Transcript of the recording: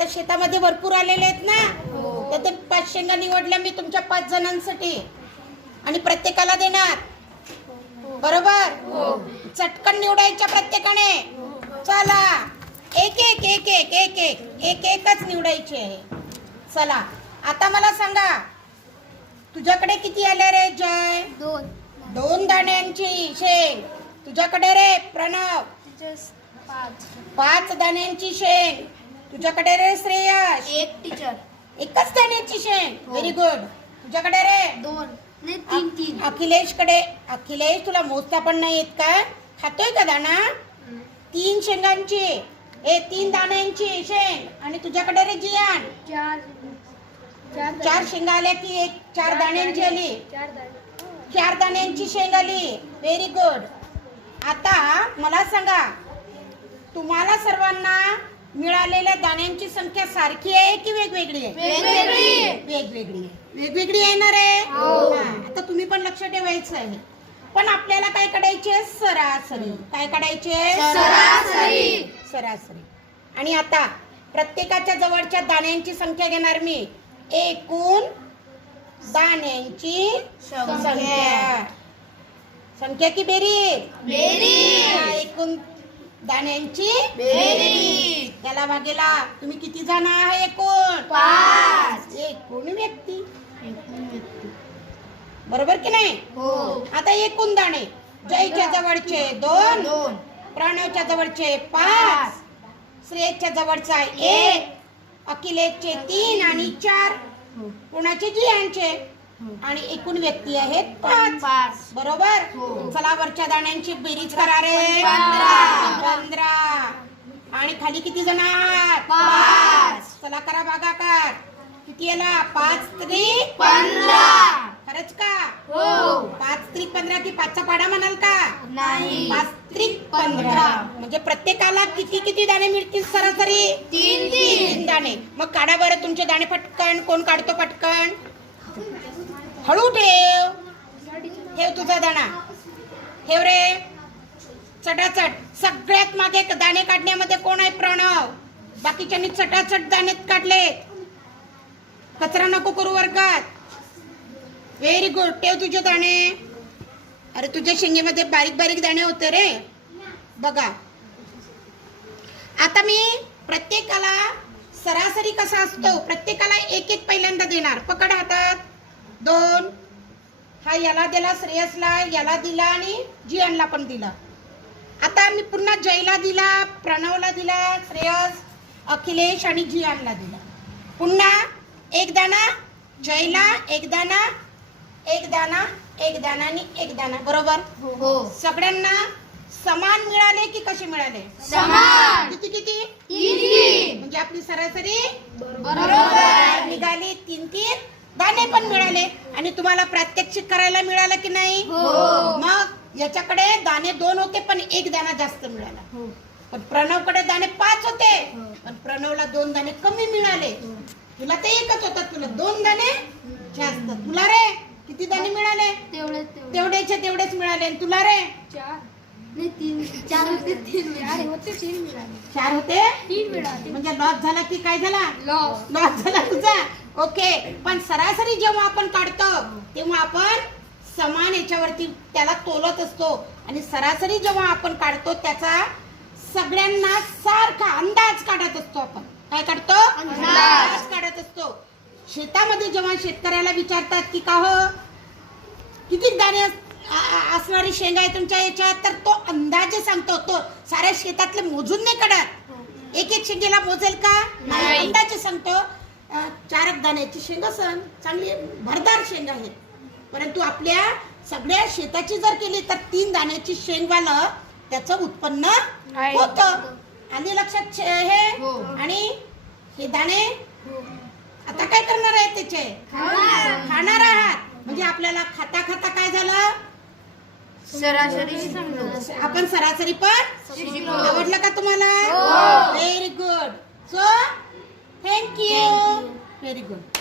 आता शेतामध्ये भरपूर आलेले आहेत ना? तर ते पाच शेंगा निवडल्या मी तुमच्या पाच जणांसाठी. आणि प्रत्येकाला देणार. बरोबर? चटकन निवडायच्या प्रत्येकाने. चला. एक एक एक एक एक एक. एक एकच निवडायची आहे. चला. आता मला सांगा तुझ्याकडे किती आल्या रे जय? दोन. दोन दाण्यांची शेंग तुझ्याकडे रे प्रणव. पाच. पाच दाण्यांची शेंग तुझ्याकडे रे श्रेयस. एक टीचर एकच दाण्याची शेंग व्हेरी गुड तुझ्याकडे रे. दोन. नाही तीन तीन. अखिलेशकडे अखिलेश तुला मोजता पण नाही येत का? खातोय का दाणा? तीन शेंगांची. ए तीन दाण्यांची शेंग आणि तुझ्याकडे रे जियान. चार. चार चार शेंगा आल्या की एक चार दाण्यांची आली. चार दाणे. चार दाण्यांची शेंग आली. व्हेरी गुड आता मला सांगा तुम्हाला सर्वांना मिळालेल्या दाण्यांची संख्या सारखी आहे की वेगवेगळी आहे? वेगवेगळी. वेगवेगळी आहे. वेगवेगळी येणार आहे? हा, आता तुम्ही पण लक्ष ठेवायचं आहे. पण आपल्याला काय काढायचे? सरासरी. काय काढायचे? सरासरी. सरासरी. आणि आता प्रत्येकाच्या जवळच्या दाण्यांची संख्या घेणार मी. एकूण दाण्यांची संख्या. संख्या की बेरीज? बेरीज. हा, एकूण दाण्यांची बेरीज. त्याला भागेला तुम्ही किती जण आहे एकूण? पाच. एकूण व्यक्ती. बरोबर की नाही? हो. आता एकूण दाणे जयच्या जवळचे दोन. दोन. प्रणवच्या जवळचे पाच. श्रेयसच्या जवळचा एक. अखिलेशचे तीन आणि चार. कोणाचे जियांचे आणि एकूण व्यक्ती आहेत पाच. पाच. बरोबर? हो. चला वरच्या दाण्यांची बेरीज करा रे. पंधरा. पंधरा. आणि खाली किती जण आहात पाच. चला करा भागाकार. किती याला? पाच त्रिक पंधरा. खरंच का? हो. पाच त्रिक पंधरा की पाचचा पाडा म्हणाल का? नाही. पाच त्रिक पंधरा. म्हणजे प्रत्येकाला किती किती दाणे मिळतील सरासरी? तीन तीन तीन. दाणे. मग काढा बरं तुमचे दाणे पटकन. कोण काढतो पटकन? हळू ठेव. ठेव तुझा दाणा. ठेव रे. चटाचट. सगळ्यात मागे दाणे काढण्यामध्ये कोण आहे प्रणव? बाकीच्यांनी चटाचट दाणे काढले कचरा नको करू वर्गात. व्हेरी गुड ठेव तुझे दाणे. अरे तुझ्या शेंगेमध्ये बारीक बारीक दाणे होते रे. बघा. आता मी प्रत्येकाला सरासरी कसा असतो? प्रत्येकाला एक एक पहिल्यांदा देणार. पकड हातात. दोन. हा याला दिला श्रेयसला. याला दिला आणि जियानला पण दिला. आता मी पुन्हा जयला दिला प्रणवला दिला श्रेयस अखिलेश आणि जियानला दिला. पुन्हा एक दाना जयला एक दाना एक दाना एक दाना आणि एक दाना बरोबर? हो सगळ्यांना समान मिळाले की कसे मिळाले? समान. किती किती? म्हणजे आपली सरासरी? बरोबर. निघाली तीन तीन. दाणे पण मिळाले. आणि तुम्हाला प्रात्यक्षिक करायला मिळालं की नाही? हो. मग याच्याकडे दाणे दोन होते पण एक दाणा जास्त मिळाला. पण प्रणवकडे दाणे पाच होते पण प्रणवला दोन दाणे कमी मिळाले. तुला ते एकच होता तुला दोन दाणे जास्त. तुला रे किती दाणे मिळाले? तेवढे तेवढे तेवढेचे तेवढेच मिळाले. आणि तुला रे? चार. नाही तीन. चार होते तीन होते तीन मिळाले. चार होते? तीन मिळाले. म्हणजे लॉस झाला की काय झाला? लॉस लॉस झाला तुझा? ओके पण सरासरी जेव्हा आपण काढतो तेव्हा आपण समान याच्यावरती त्याला तोलत असतो. आणि सरासरी जेव्हा आपण काढतो त्याचा सगळ्यांना सारखा अंदाज काढत असतो आपण. काय काढतो? अंदाज. काढत असतो. शेतामध्ये जेव्हा शेतकऱ्याला विचारतात की का हो? किती दाणे असणारी शेंग आहे तुमच्या याच्यात? तर तो अंदाजे सांगतो. तो साऱ्या शेतातले मोजून नाही काढत. एक एक शेंगेला मोजेल का. अंदाजे सांगतो अं, चार एक दाण्याची शेंग असन चांगली भरदार शेंग आहे परंतु आपल्या सगळ्या शेताची जर केली तर तीन दाण्याची शेंगवालं त्याचं उत्पन्न. होत. आली लक्षात शे- हे? हो. आणि हे दाणे? आता काय करणार आहे त्याचे? खाणार. आहात. म्हणजे आपल्याला खाता खाता काय झालं? सरासरी समजलं. आपण सरासरी पण. आवडलं का तुम्हाला? हो. Very good so thank you very good